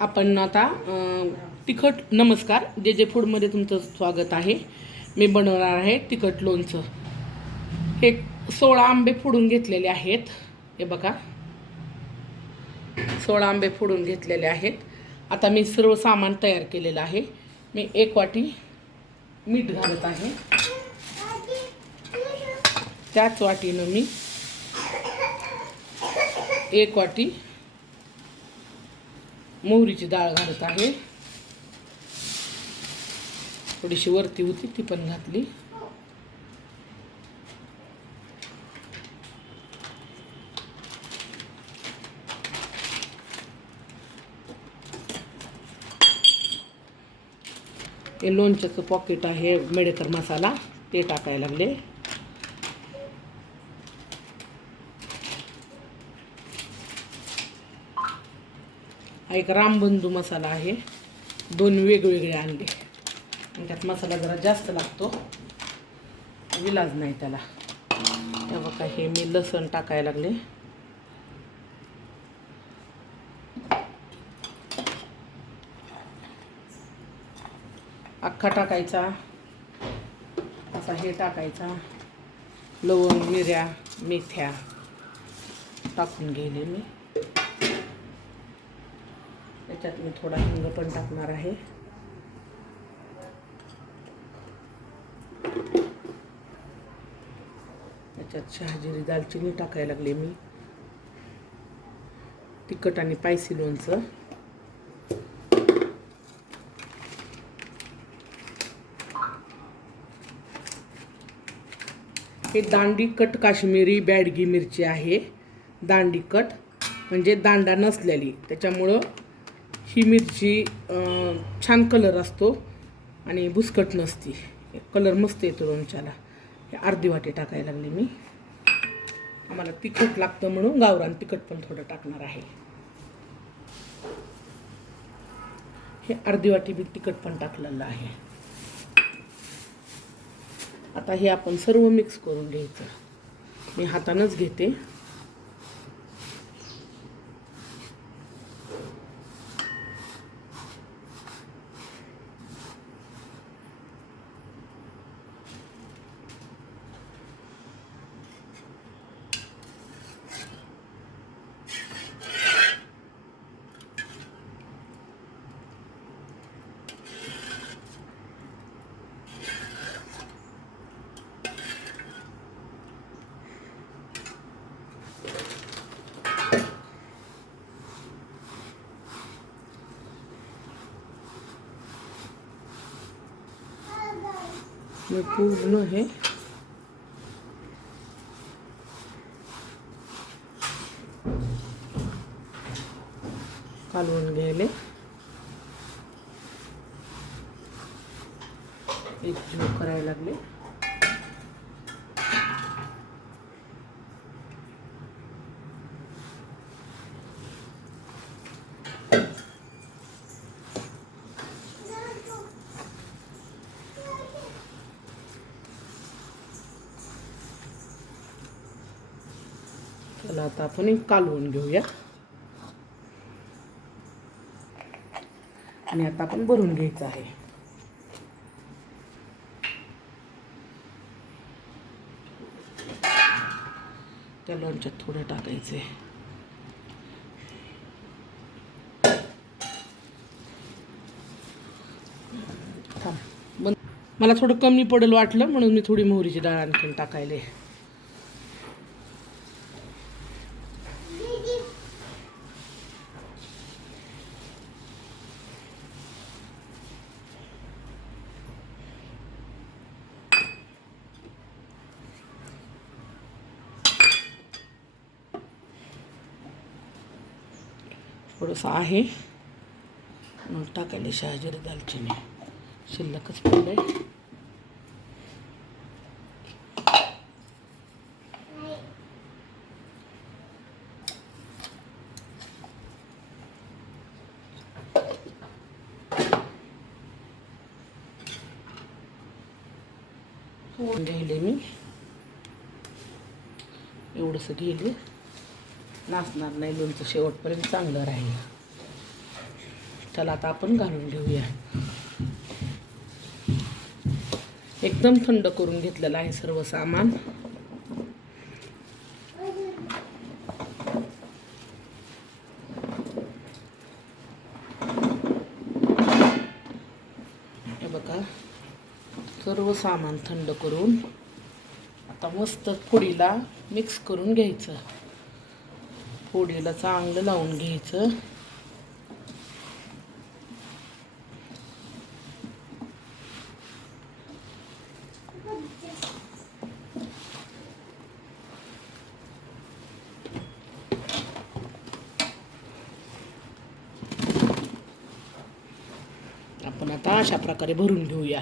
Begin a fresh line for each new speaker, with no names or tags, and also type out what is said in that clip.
आपण आता तिखट नमस्कार जे जे फूडमध्ये तुमचं स्वागत आहे. मी बनवणार आहे तिखट लोणचं. हे सोळा आंबे फोडून घेतलेले आहेत. हे बघा. सोळा आंबे फोडून घेतलेले आहेत. आता मी सर्व सामान तयार केलेलं आहे. मी एक वाटी मीठ घालत आहे. त्याच वाटीनं मी एक वाटी मोहरीची डाळ घालत आहे. थोडीशी वरती होती ती पण घातली. हे लोणच्याचं पॉकेट आहे मेडेकर मसाला. ते टाकायला लागले. एक रामबंधू मसाला आहे. दोन वेगवेगळे आणले. आणि त्यात मसाला जरा जास्त लागतो. विलाज नाही त्याला. त्या बघा हे मी लसण टाकायला लागले. अख्खा टाकायचा. असा हे टाकायचा. लवंग मिऱ्या मेथ्या टाकून गेले मी. त्याच्यात मी थोडा हिंग पण टाकणार आहे. त्याच्यात शहाजिरी दालचिनी टाकायला लागले मी. तिखट आणि पायसी लोणचं. हे दांडी कट काश्मीरी बॅडगी मिरची आहे. दांडी कट म्हणजे दांडा नसलेली. त्याच्यामुळं ही मिरची छान कलर असतो आणि बुसकट नसती. कलर मस्त येतो लोणच्याला. हे अर्धी वाटी टाकायला लागली मी. आम्हाला तिखट लागतं म्हणून गावरान तिखट पण थोडं टाकणार आहे. हे अर्धी वाटी मी तिखट पण टाकलेलं आहे. आता हे आपण सर्व मिक्स करून घ्यायचं. मी हातानंच घेते. मी पूर्ण हे. कालवून घ्यायले. एक जीव करायला लागले. चला आता आपण एक कालवून घेऊया. आणि आता आपण भरून घ्यायचं आहे. त्या लोणच्यात थोडं टाकायचे मला थोडं कमी पडेल वाटलं म्हणून मी थोडी मोहरीची डाळ आणखीन टाकायले. थोडंसं आहे. मग टाकायला शहाजिरी दालचिनी. शिल्लकच पडलं आहे घ्यायले मी. एवढंसं गेले नाचणार नाही लोणचं शेवटपर्यंत चांगलं राहील. त्याला आता आपण घालून घेऊया. एकदम थंड करून घेतलेलं आहे सर्व सामान. हे बघा सर्व सामान थंड करून आता मस्त पुडीला मिक्स करून घ्यायचं. फोडीला चांगलं लावून घ्यायचं. आपण आता अशा प्रकारे भरून घेऊया.